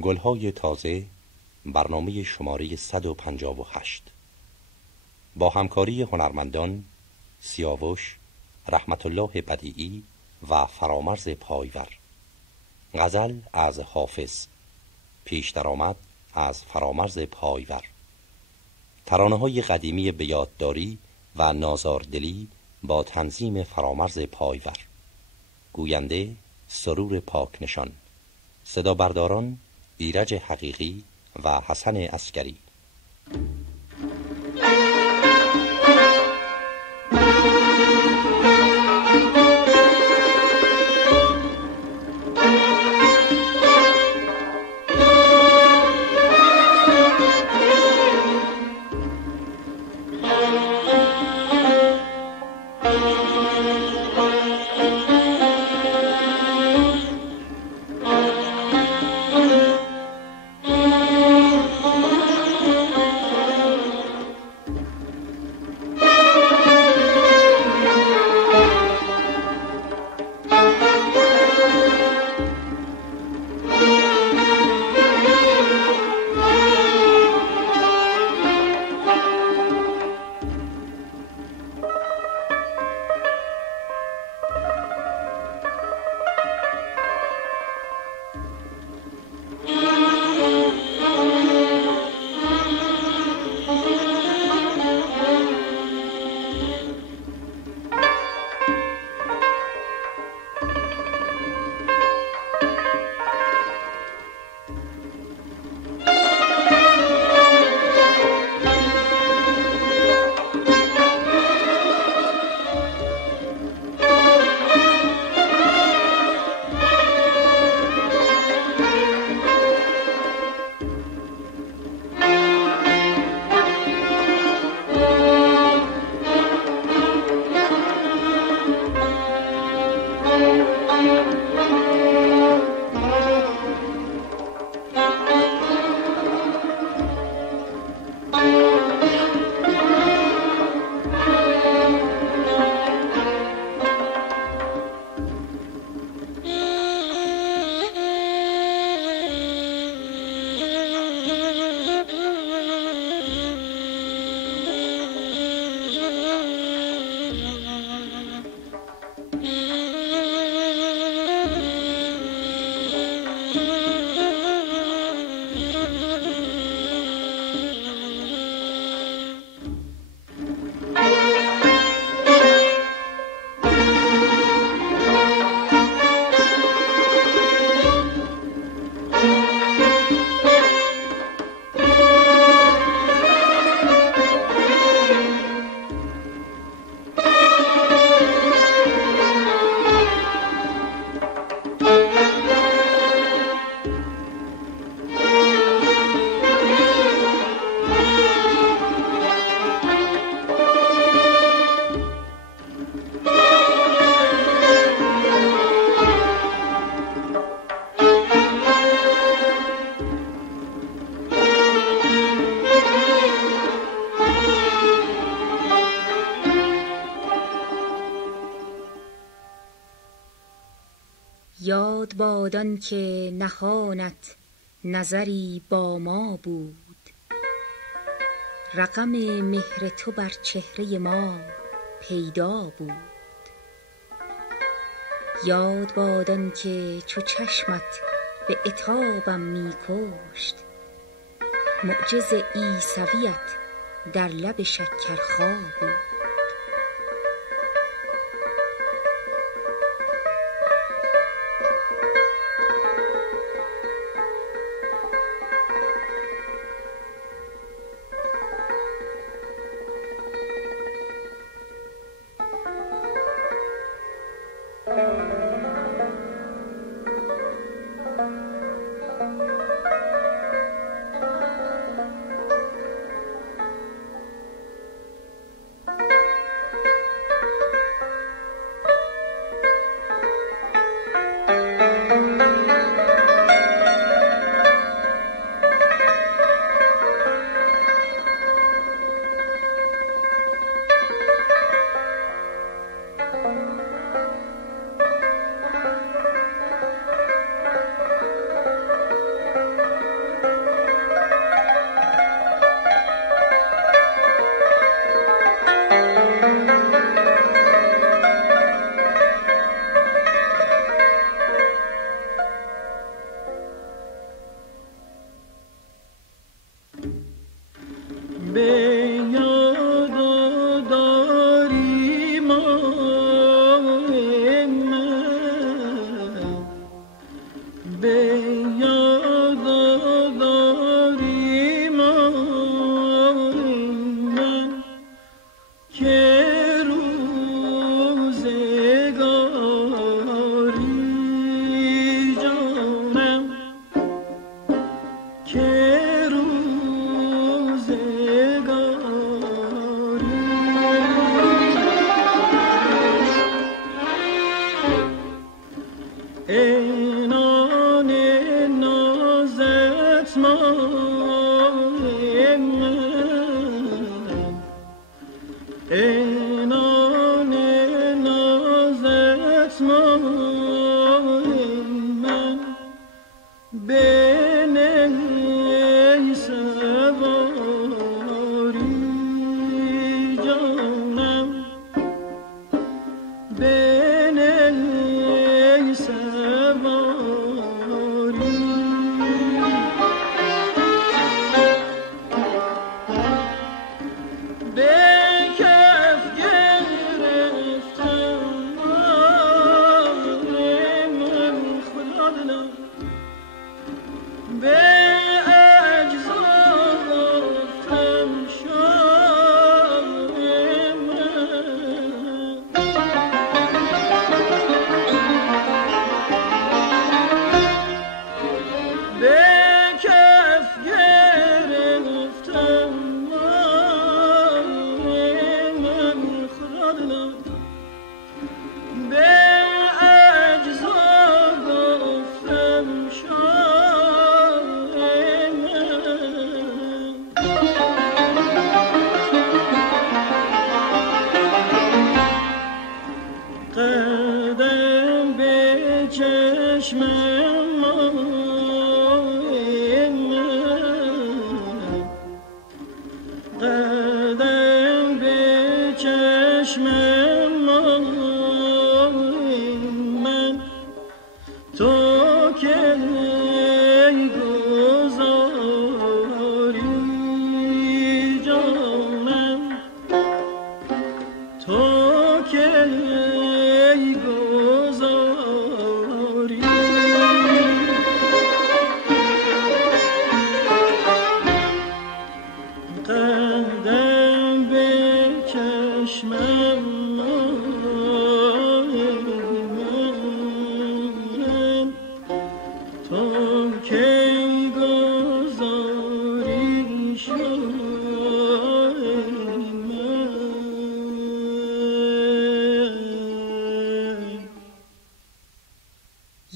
گلهای تازه، برنامه شماره 158 با همکاری هنرمندان سیاوش، رحمت الله بدیعی و فرامرز پایور. غزل از حافظ، پیش درآمد از فرامرز پایور. ترانه‌های قدیمی به یادداری و نازاردلی با تنظیم فرامرز پایور. گوینده سرور پاکنشان. صدا برداران ایرج حقیقی و حسن عسکری. یاد بادان که نهانت نظری با ما بود، رقم مهر تو بر چهره ما پیدا بود. یاد بادان که چو چشمت به عتابم می کشت، معجز عیسویت در لب شکرخا بود.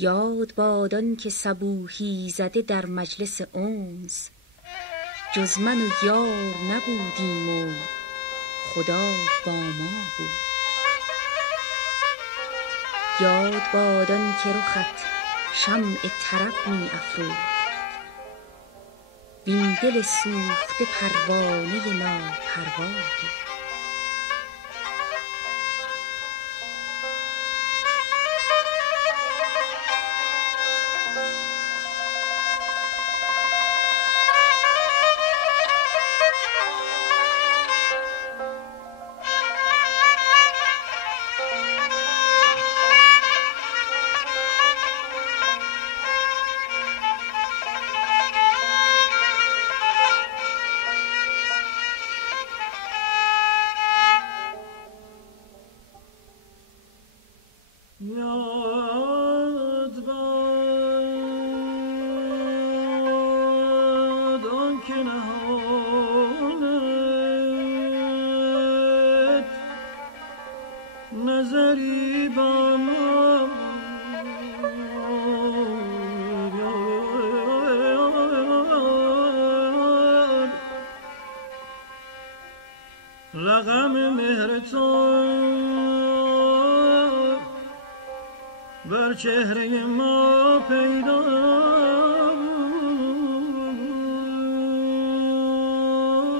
یاد بادان که صبوحی زده در مجلس انس، جز من و یار نبودیم و خدا با ما بود. یاد بادان که رخت شمع طرب می افروخت، وین دل سوخته پروانه ناپروا بود. رقم مهر تو بر چهره ما پیدا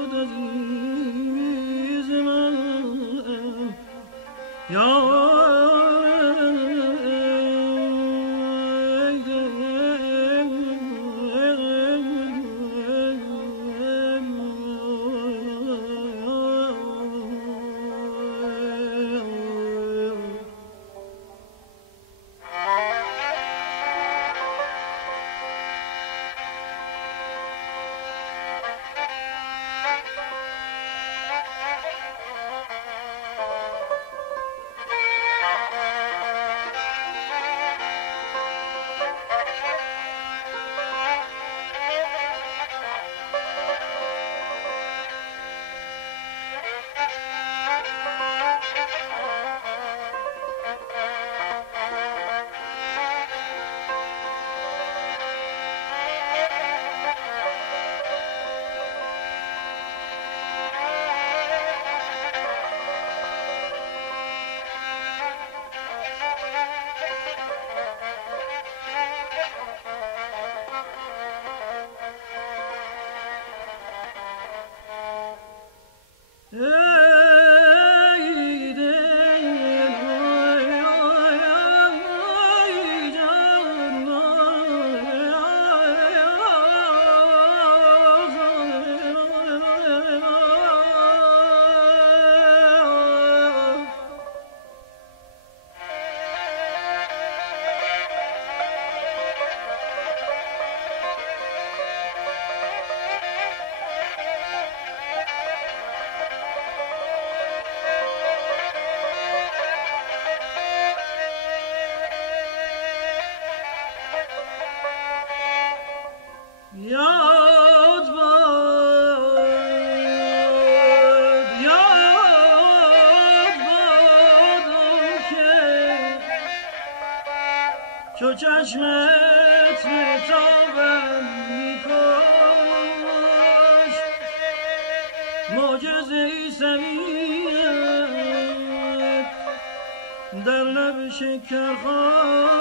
بود عزیز من. یاد باد که چو چشمت تابم میکش معجزه ای سوید در لب شکرخند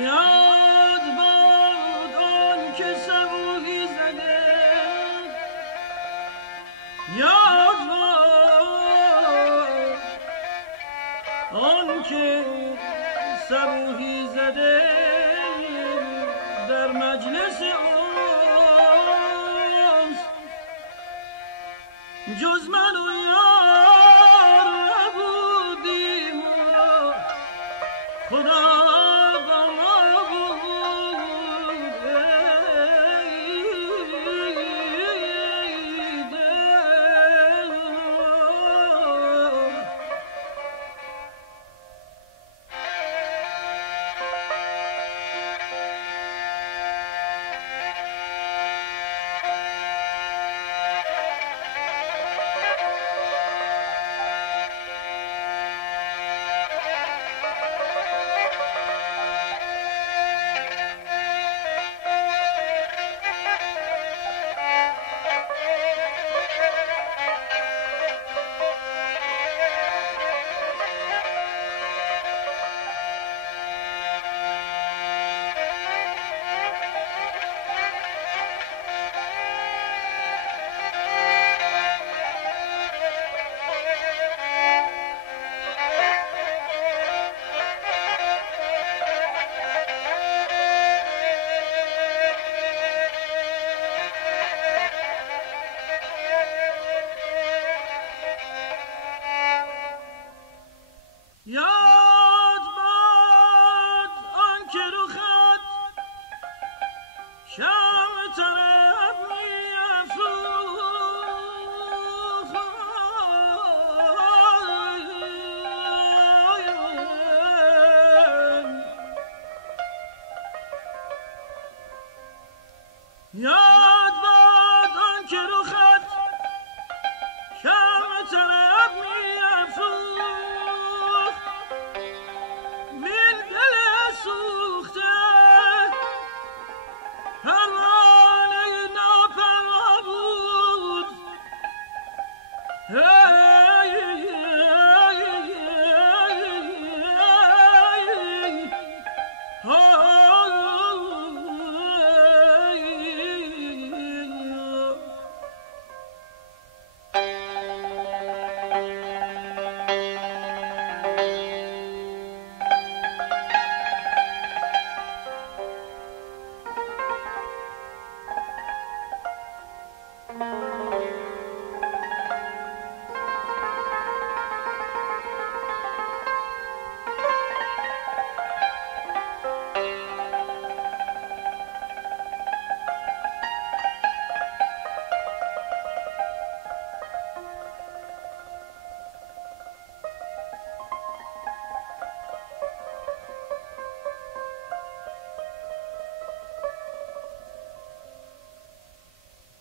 یاد باد آن که صبوحی زده یاد باد آن که صبوحی زده در مجلس اوست جز من و یار نبودیم خدا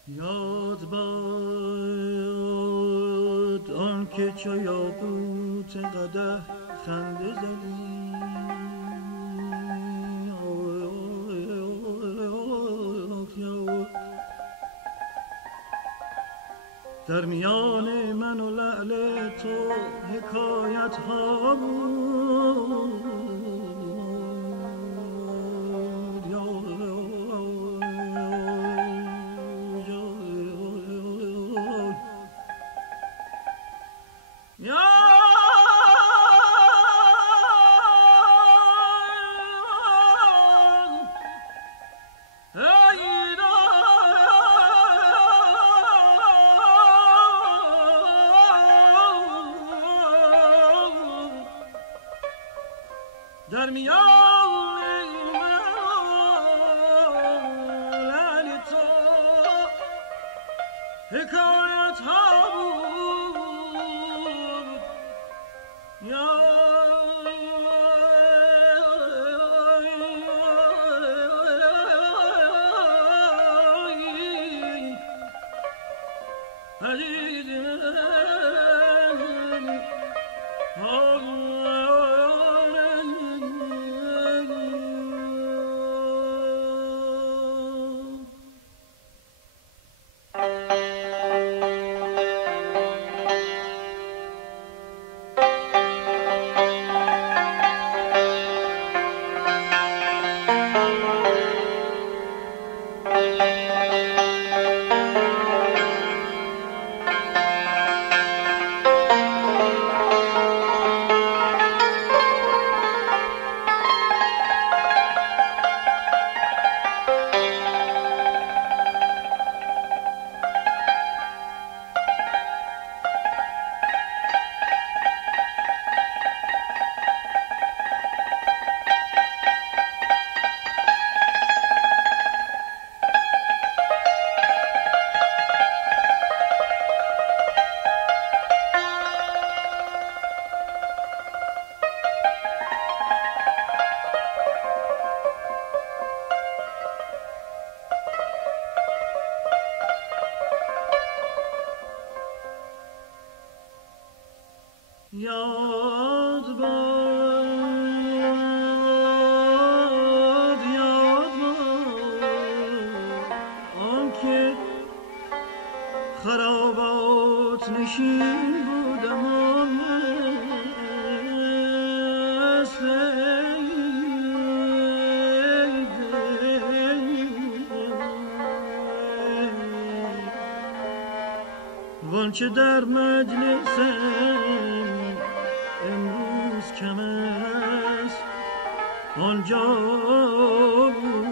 یاد باد آن که چو یاقوت قدح خنده زدی، در میان من و لعل تو حکایت ها بود. در میان لعل تو حکایت ها بود. یا عزیز یاد باد آنکه خرابات نشین بودم و مست وانچه در مجلسم امروز کم است آنجا بود.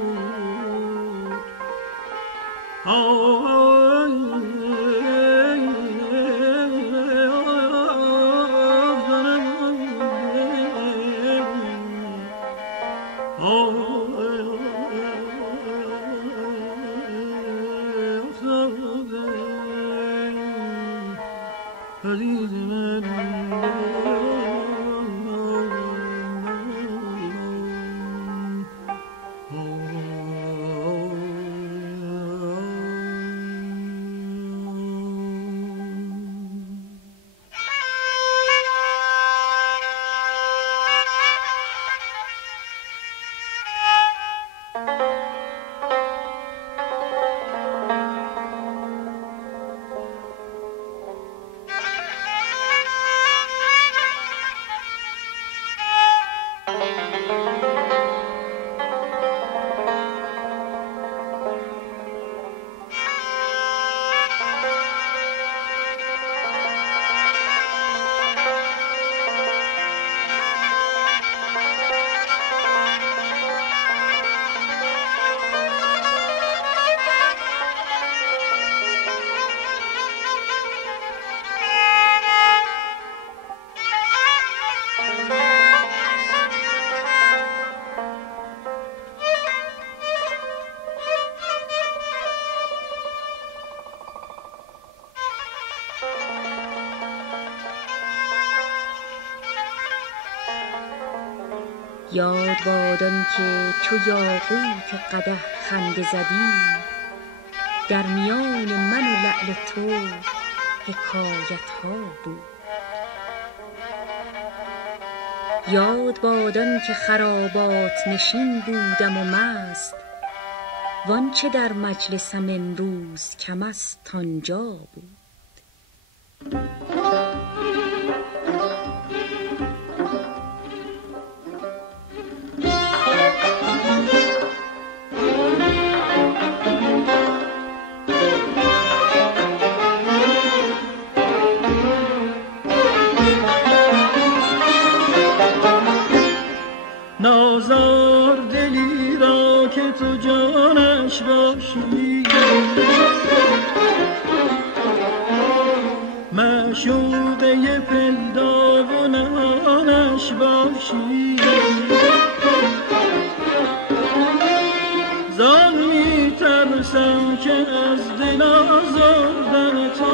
یاد باد آن که چو یاقوت قدح خنده زدی، در میان من و لعل تو حکایت ها بود. یاد بادان که خرابات نشین بودم و مست، وانچه در مجلسم امروز کم است آنجا بود. نازار دلی را که تو جانش باشی، معشوقه پلدا و نهانش باشی، زان می ترسم که از دل آزردن تو،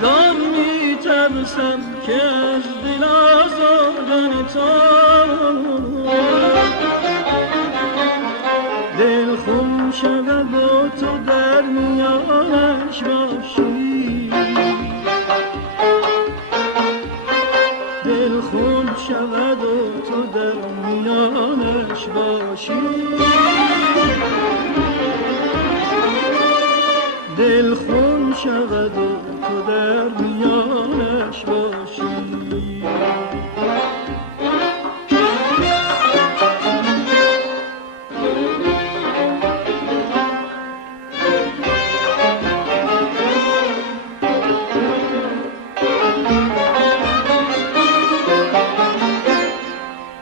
زان می ترسم که از دل آزردن تو، دل خون شود و تو در میانش باشی، دل خون شود و تو در میانش باشی، دل خون شود و تو در میانش باشی.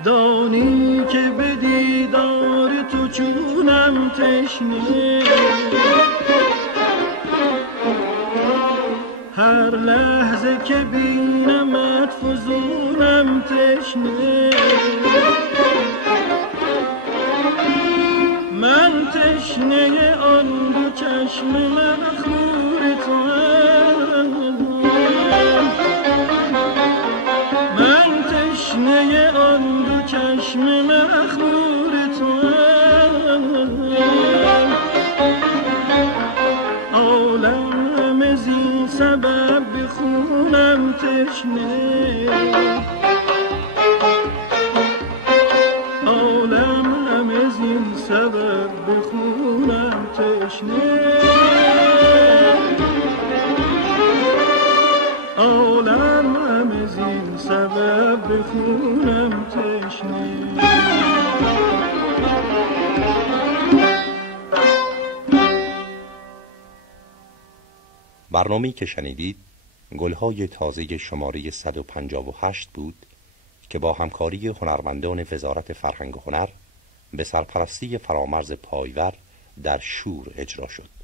دانی که به دیدار تو چونم تشنه، هر لحظه که بینمت فزونم تشنه، من تشنه آن دو چشم مخمور توام، من تشنه آن دو چشم مخمور توام، عالم همه زین سبب به خونم تشنه، عالم همه زین سبب به خونم تشنه، عالم همه زین سبب به خونم تشنه. برنامه‌ای که شنیدید گلهای تازه شماره 158 بود که با همکاری هنرمندان وزارت فرهنگ و هنر به سرپرستی فرامرز پایور در شور اجرا شد.